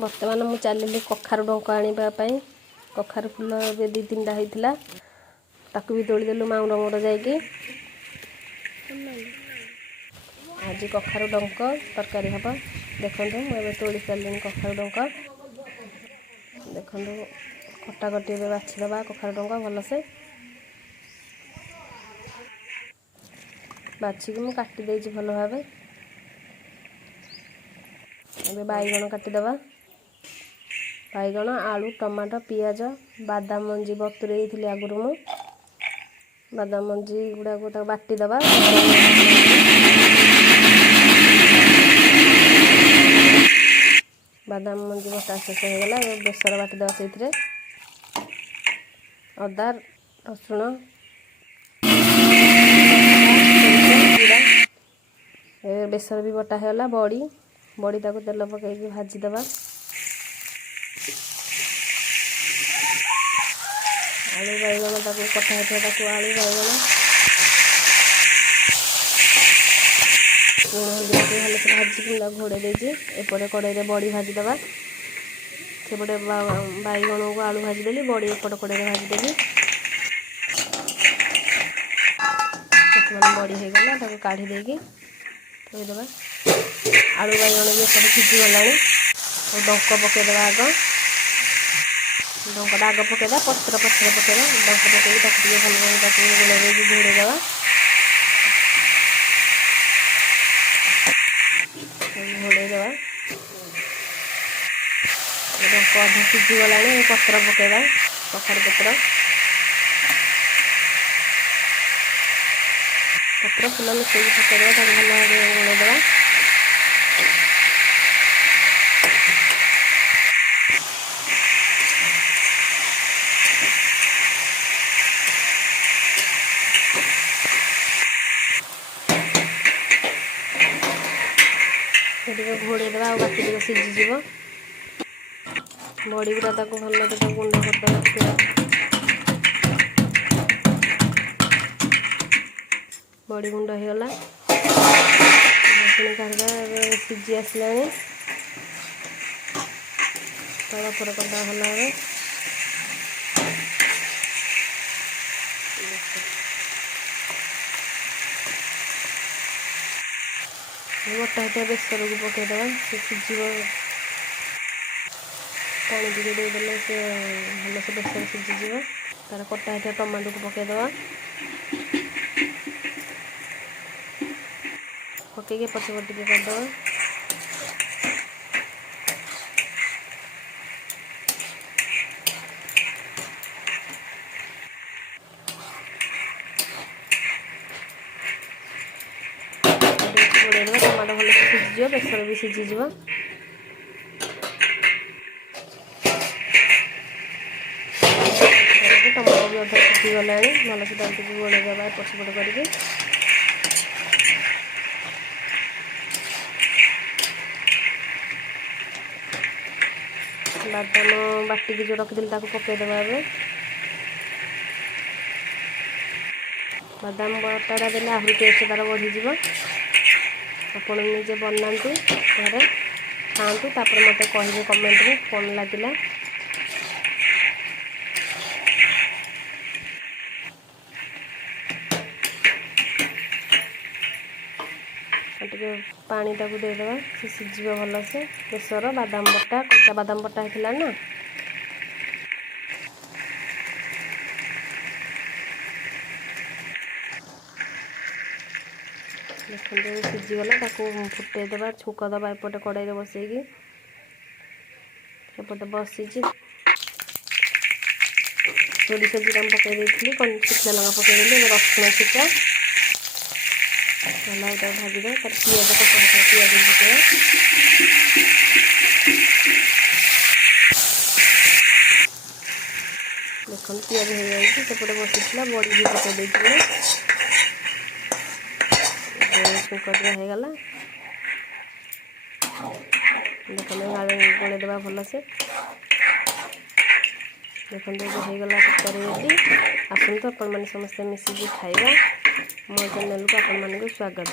बर्तमान मु चलिली कखारु डंक आने कखारु फुल ए 2-3टा होता ताकू भी तोड़देलु माउर मोर जाकि आज कखारु डंक तरकारी हम देखो मुझे तोड़ी सारे कखारु डंक देखो कटाकटी बाछीदबा कखारु डंक भलसे बाछिकी मु काटी देछि भल भाव बैगण काटिदबा बैगण आलू टमाटो पियाज बादाम मंजी बतुरे थी आगुरी मु बादाम मंजी गुड़ा को बाटीदबा बादाम मंजी बटा शेष होगा बेसर बाटीदबा से अदा रसुण बेसर भी बटा होगा बड़ी बड़ी ताको तेल पकईकि भाजीदबा आलू बैगण ताको कटा होता ताको आलू बैगण भलसे भाजिकी घोड़े देछि एपटे कड़ाई बड़ी भाजीदबा सेपटे बैगण को आलू भाजीदेली बड़ी एपट कड़ाई भाजीदेली बड़ी होगला ताको काढ़ी देकी थोड़ीदबा आलू बैगण भी एपटे सिझीगला और डंक पकईदबा आग डंकटा आग पकईदा पत्र पछरे पकईदा डंक पकईकि ताकि भल भाव गोलैकि घोड़ेदबा घोड़ेदबा डंक अधा सिझीगला पत्र पकईदा कखारु पत्र फुल मिसेक पकईदा भल भाव गोलैदबा घोड़ेदबा और बाकी टिके सिझीज बड़ी गुड़ा भल गुंड करदे बड़ी गुंड होगला काढ़ा सिझी आसला तल पर करदा भल भाव बटा होता बेसर को पकईदबा से सिझ पानी टे देदेले से भलसे बेसर सिझीज तार कटा होता टमाटो को पकईदबा पकईके पछपट टे करदबा टमाटो भल सिझीज बेसर भी सिझीज टमाटो भी अधा सिझीगला भलसे गोलैदबा पछपट करके बादाम बाटिकी जो रखी पकईदबा बादाम बटाटा देने आहरी टेस्ट तार बढ़ीज आपण निजे बनातु घरे खातु तापर मत कहे कमेंट में कौन लगिला टे पानी ताकू देदेबा से सिझ भलसे बेसर बादाम बटा कच्चा बादाम बटा होता ना देखते सिझीगला फुटेदबा छुक दबा एपटे कड़ाई बसैकी सेपटे बसी सोरिष जीरा पकई देती शुखला लंका पकईदेली रसुण छुचा भल भाजीद तर पिज पका पिज पकड़ा देखो पिज हो जाए सेपटे बसीला बड़ी भी पकई देती छुंकटिया होगला देखो गोलैदबा भलसे देखो होगला तरकारी रेडी आसतु आपण मैंने समस्ते मिसिकी खाइबा मो चैनल को आपण मानक स्वागत।